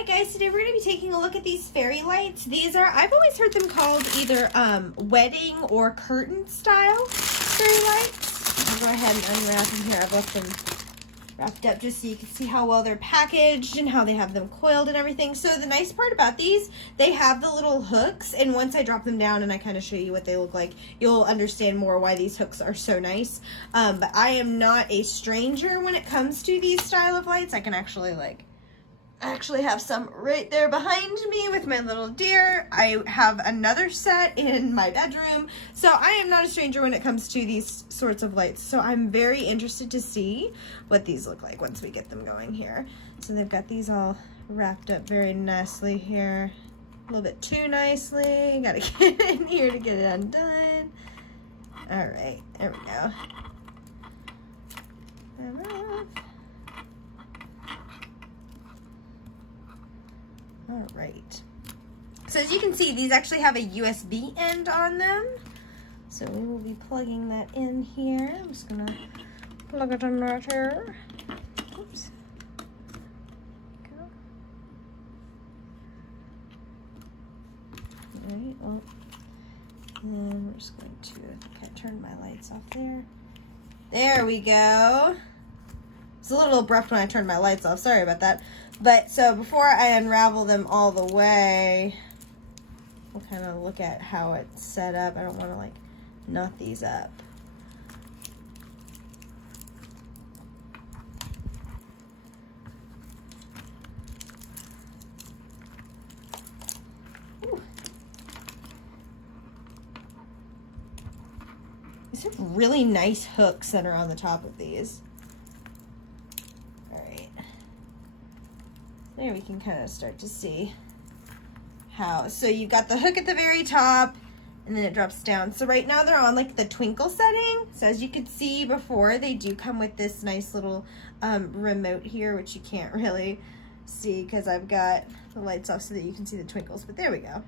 Alright guys, today we're going to be taking a look at these fairy lights. These are, I've always heard them called either wedding or curtain style fairy lights. I'll go ahead and unwrap them here. I've left them wrapped up just so you can see how well they're packaged and how they have them coiled and everything. So the nice part about these, they have the little hooks, and once I drop them down and I kind of show you what they look like, you'll understand more why these hooks are so nice. But I am not a stranger when it comes to these style of lights. I can actually have some right there behind me with my little deer. I have another set in my bedroom. So I am not a stranger when it comes to these sorts of lights. So I'm very interested to see what these look like once we get them going here. So they've got these all wrapped up very nicely here. A little bit too nicely. Gotta get in here to get it undone. All right, there we go. All right. So as you can see, these actually have a USB end on them. So we will be plugging that in here. I'm just gonna plug it in right here. Oops. Go. All right. Well, and then we're just going to turn my lights off there. There we go. It's a little abrupt when I turned my lights off. Sorry about that. But so before I unravel them all the way, we'll kind of look at how it's set up. I don't want to like knot these up. Ooh. These are really nice hooks that are on the top of these. There we can kind of start to see how. So you got the hook at the very top and then it drops down. So right now they're on like the twinkle setting. So as you could see before, they do come with this nice little remote here, which you can't really see because I've got the lights off so that you can see the twinkles, but there we go.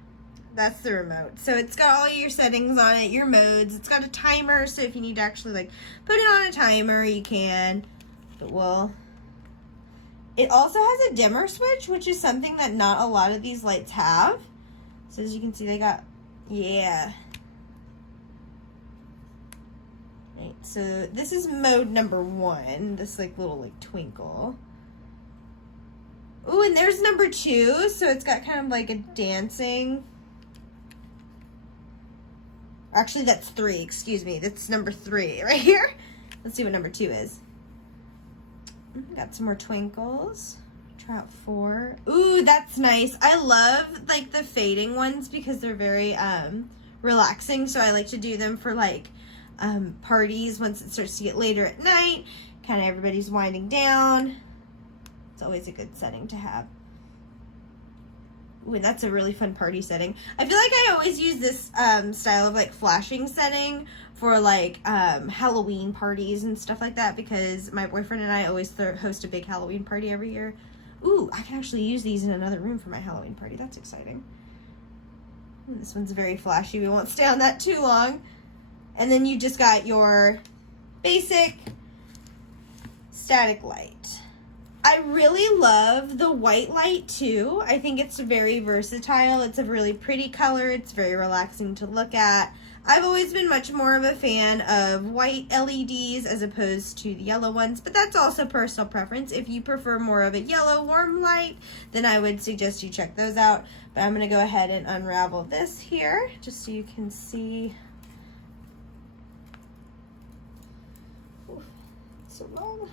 That's the remote. So it's got all your settings on it, your modes. It's got a timer, so if you need to actually like put it on a timer, you can. It also has a dimmer switch, which is something that not a lot of these lights have. So as you can see, they got, yeah. Right, so this is mode number 1, this like little like twinkle. Ooh, and there's number 2, so it's got kind of like a dancing. Actually, that's 3, excuse me. That's number 3 right here. Let's see what number 2 is. Got some more twinkles. Try out 4. Ooh, that's nice. I love like the fading ones because they're very relaxing. So I like to do them for like parties once it starts to get later at night. Kind of everybody's winding down. It's always a good setting to have. Ooh, and that's a really fun party setting. I feel like I always use this style of like flashing setting for like Halloween parties and stuff like that because my boyfriend and I always host a big Halloween party every year. Ooh, I can actually use these in another room for my Halloween party. That's exciting. Ooh, this one's very flashy. We won't stay on that too long. And then you just got your basic static light. I really love the white light too. I think it's very versatile. It's a really pretty color. It's very relaxing to look at. I've always been much more of a fan of white LEDs as opposed to the yellow ones, but that's also personal preference. If you prefer more of a yellow warm light, then I would suggest you check those out. But I'm going to go ahead and unravel this here just so you can see. Ooh, so long.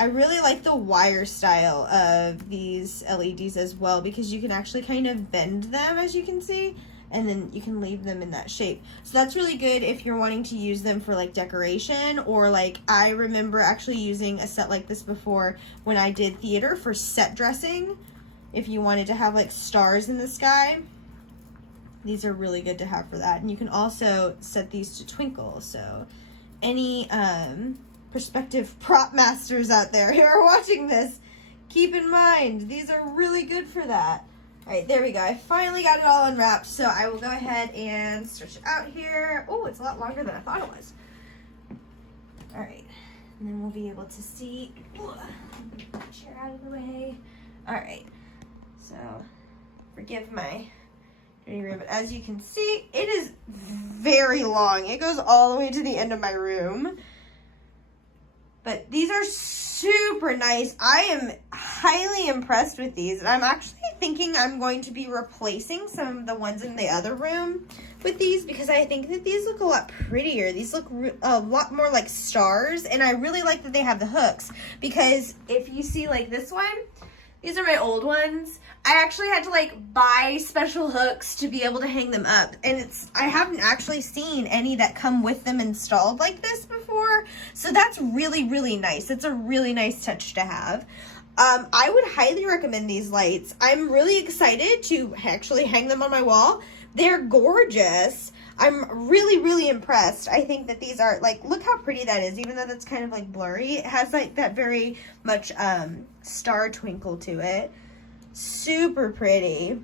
I really like the wire style of these LEDs as well because you can actually kind of bend them, as you can see, and then you can leave them in that shape. So that's really good if you're wanting to use them for like decoration, or like I remember actually using a set like this before when I did theater for set dressing. If you wanted to have like stars in the sky, these are really good to have for that. And you can also set these to twinkle. So any prospective prop masters out there who are watching this, keep in mind these are really good for that. All right, there we go. I finally got it all unwrapped, so I will go ahead and stretch it out here. Oh, it's a lot longer than I thought it was. All right, and then we'll be able to see. Chair out of the way. All right, so forgive my dirty room, but as you can see, it is very long. It goes all the way to the end of my room. But these are super nice. I am highly impressed with these. And I'm actually thinking I'm going to be replacing some of the ones in the other room with these because I think that these look a lot prettier. These look a lot more like stars. And I really like that they have the hooks because if you see like this one, these are my old ones. I actually had to like buy special hooks to be able to hang them up. And I haven't actually seen any that come with them installed like this before. So that's really, really nice. It's a really nice touch to have. I would highly recommend these lights. I'm really excited to actually hang them on my wall. They're gorgeous. I'm really, really impressed. I think that these are, like, look how pretty that is, even though that's kind of, like, blurry. It has, like, that very much star twinkle to it. Super pretty.